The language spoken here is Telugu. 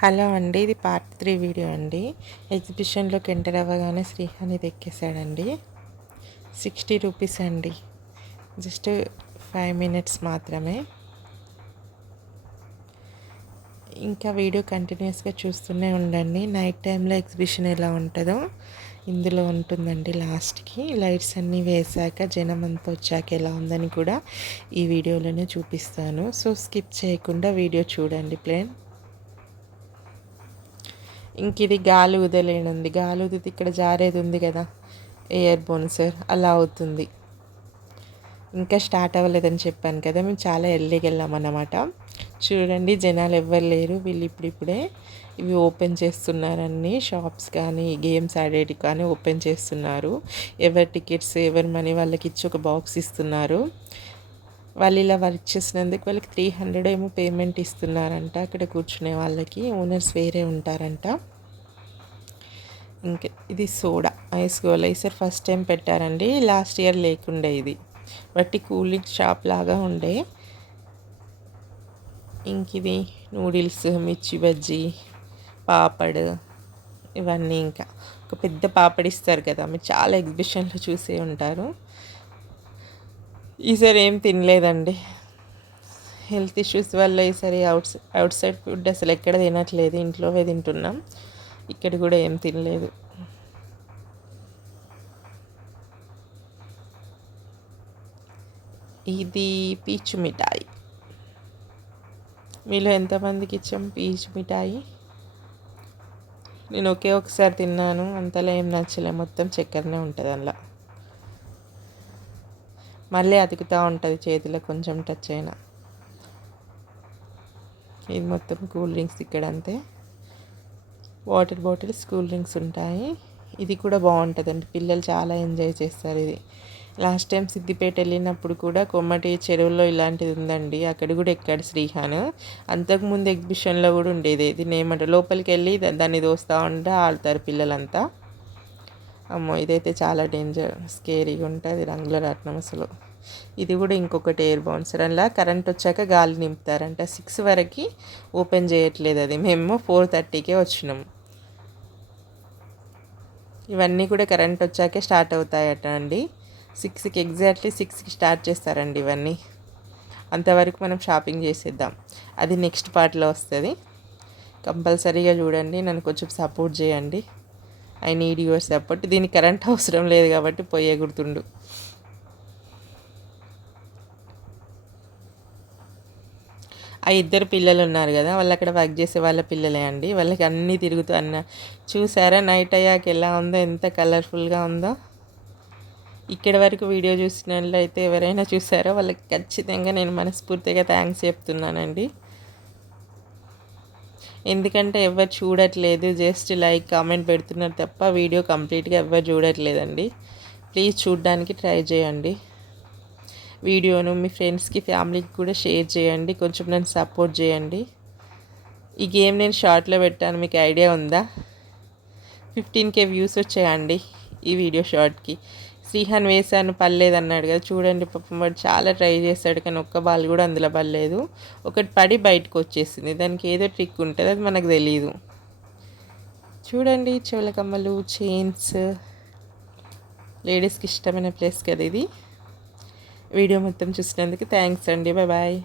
హలో అండి ఇది పార్ట్ త్రీ వీడియో అండి. ఎగ్జిబిషన్లోకి ఎంటర్ అవ్వగానే శ్రీహాని ఎక్కేసాడండి సిక్స్టీ రూపీస్ అండి. జస్ట్ ఫైవ్ మినిట్స్ మాత్రమే. ఇంకా వీడియో కంటిన్యూస్గా చూస్తూనే ఉండండి. నైట్ టైంలో ఎగ్జిబిషన్ ఎలా ఉంటుందో ఇందులో ఉంటుందండి లాస్ట్కి. లైట్స్ అన్నీ వేశాక జనం అంతా వచ్చాక ఎలా ఉందని కూడా ఈ వీడియోలోనే చూపిస్తాను. సో స్కిప్ చేయకుండా వీడియో చూడండి ప్లేన్. ఇంక ఇది గాలి ఉదలేనుంది గాలి ఉదితే ఇక్కడ జారేది ఉంది కదా. ఎయిర్ బోన్సర్ అలా అవుతుంది. ఇంకా స్టార్ట్ అవ్వలేదని చెప్పాను కదా. మేము చాలా ఎర్లీకి వెళ్ళామన్నమాట చూడండి జనాలు ఎవ్వరు లేరు. వీళ్ళు ఇప్పుడిప్పుడే ఇవి ఓపెన్ చేస్తున్నారని షాప్స్ కానీ గేమ్స్ ఆడేటి కానీ ఓపెన్ చేస్తున్నారు. ఎవరి టికెట్స్ ఎవరి మనీ వాళ్ళకి ఇచ్చి ఒక బాక్స్ ఇస్తున్నారు. వాళ్ళు ఇలా వర్క్ చేసినందుకు వాళ్ళకి త్రీ హండ్రెడ్ ఏమో పేమెంట్ ఇస్తున్నారంట. అక్కడ కూర్చునే వాళ్ళకి ఓనర్స్ వేరే ఉంటారంట. ఇంకా ఇది సోడా ఐస్ గోలా ఈసారి ఫస్ట్ టైం పెట్టారండి. లాస్ట్ ఇయర్ లేకుండే ఇది. బట్టి కూలింగ్ షాప్ లాగా ఉండే. ఇంక ఇది నూడిల్స్ మిర్చి బజ్జీ పాపడ్ ఇవన్నీ ఇంకా. ఒక పెద్ద పాపడిస్తారు కదా మీరు చాలా ఎగ్జిబిషన్లో చూసే ఉంటారు. ఈసారి ఏం తినలేదండి. హెల్త్ ఇష్యూస్ వల్ల ఈసారి అవుట్ అవుట్ సైడ్ ఫుడ్ అసలు ఎక్కడ తినట్లేదు. ఇంట్లోవే తింటున్నాం. ఇక్కడ కూడా ఏం తినలేదు. ఇది పీచు మిఠాయి. మీలో ఎంతమందికి ఇచ్చాం పీచు మిఠాయి? నేను ఒకే ఒకసారి తిన్నాను. అంతలో ఏం నచ్చలే. మొత్తం చక్కెరనే ఉంటుంది అందులో. మళ్ళీ అతుకుతూ ఉంటుంది చేతిలో కొంచెం టచ్ అయినా. ఇది మొత్తం కూల్ డ్రింక్స్ ఇక్కడ అంతే. వాటర్ బాటిల్స్ కూల్ డ్రింక్స్ ఉంటాయి. ఇది కూడా బాగుంటుందండి. పిల్లలు చాలా ఎంజాయ్ చేస్తారు ఇది. లాస్ట్ టైం సిద్దిపేట వెళ్ళినప్పుడు కూడా కొమ్మటి చెరువులో ఇలాంటిది ఉందండి. అక్కడ కూడా ఎక్కాడు శ్రీహాన్. అంతకుముందు ఎగ్జిబిషన్లో కూడా ఉండేది. దీన్ని ఏమంటారు? లోపలికి వెళ్ళి దాన్ని దోస్తూ ఉంటే ఆడతారు పిల్లలంతా. అమ్మో ఇదైతే చాలా డేంజర్ స్కేరీగా ఉంటుంది రంగుల రాట్నం అసలు. ఇది కూడా ఇంకొకటి ఎయిర్ బౌన్సర్ అలా. కరెంట్ వచ్చాక గాలి నింపుతారంట. సిక్స్ వరకు ఓపెన్ చేయట్లేదు అది. మేము ఫోర్ థర్టీకే వచ్చినాం. ఇవన్నీ కూడా కరెంట్ వచ్చాకే స్టార్ట్ అవుతాయట అండి. సిక్స్కి ఎగ్జాక్ట్లీ సిక్స్కి స్టార్ట్ చేస్తారండి ఇవన్నీ. అంతవరకు మనం షాపింగ్ చేసేద్దాం. అది నెక్స్ట్ పార్ట్లో వస్తుంది. కంపల్సరీగా చూడండి. నన్ను కొంచెం సపోర్ట్ చేయండి. ఐ నీడ్ యువర్ సపోర్ట్ దీనికి కరెంట్ అవసరం లేదు కాబట్టి పోయే గుర్తుండు ఆ ఇద్దరు పిల్లలు ఉన్నారు కదా వాళ్ళు అక్కడ వర్క్ చేసే వాళ్ళ పిల్లలే అండి. వాళ్ళకి అన్నీ తిరుగుతూ అన్న చూసారా నైట్ అయ్యాక ఎలా ఉందో ఎంత కలర్ఫుల్గా ఉందో. ఇక్కడ వరకు వీడియో చూసినట్లయితే ఎవరైనా చూసారో వాళ్ళకి ఖచ్చితంగా నేను మనస్ఫూర్తిగా థ్యాంక్స్ చెప్తున్నానండి. ఎందుకంటే ఎవరు చూడట్లేదు జస్ట్ లైక్ కామెంట్ పెడుతున్నారు తప్ప వీడియో కంప్లీట్గా ఎవరు చూడట్లేదండి. ప్లీజ్ చూడడానికి ట్రై చేయండి. వీడియోను మీ ఫ్రెండ్స్కి ఫ్యామిలీకి కూడా షేర్ చేయండి. కొంచెం నన్ను సపోర్ట్ చేయండి. ఈ గేమ్ నేను షార్ట్లో పెట్టాను మీకు ఐడియా ఉందా? ఫిఫ్టీన్ కే వ్యూస్ వచ్చాయండి ఈ వీడియో షార్ట్కి. శ్రీహాన్ వేసాను పర్లేదు అన్నాడు కదా. చూడండి పాపం వాడు చాలా ట్రై చేస్తాడు కానీ ఒక్క బాల్ కూడా అందులో పర్లేదు ఒకటి పడి బయటకు వచ్చేసింది. దానికి ఏదో ట్రిక్ ఉంటుంది అది మనకు తెలియదు చూడండి చెవులకమ్మలు చైన్స్ లేడీస్కి ఇష్టమైన ప్లేస్ కదా ఇది. వీడియో మొత్తం చూసినందుకు థ్యాంక్స్ అండి. Bye bye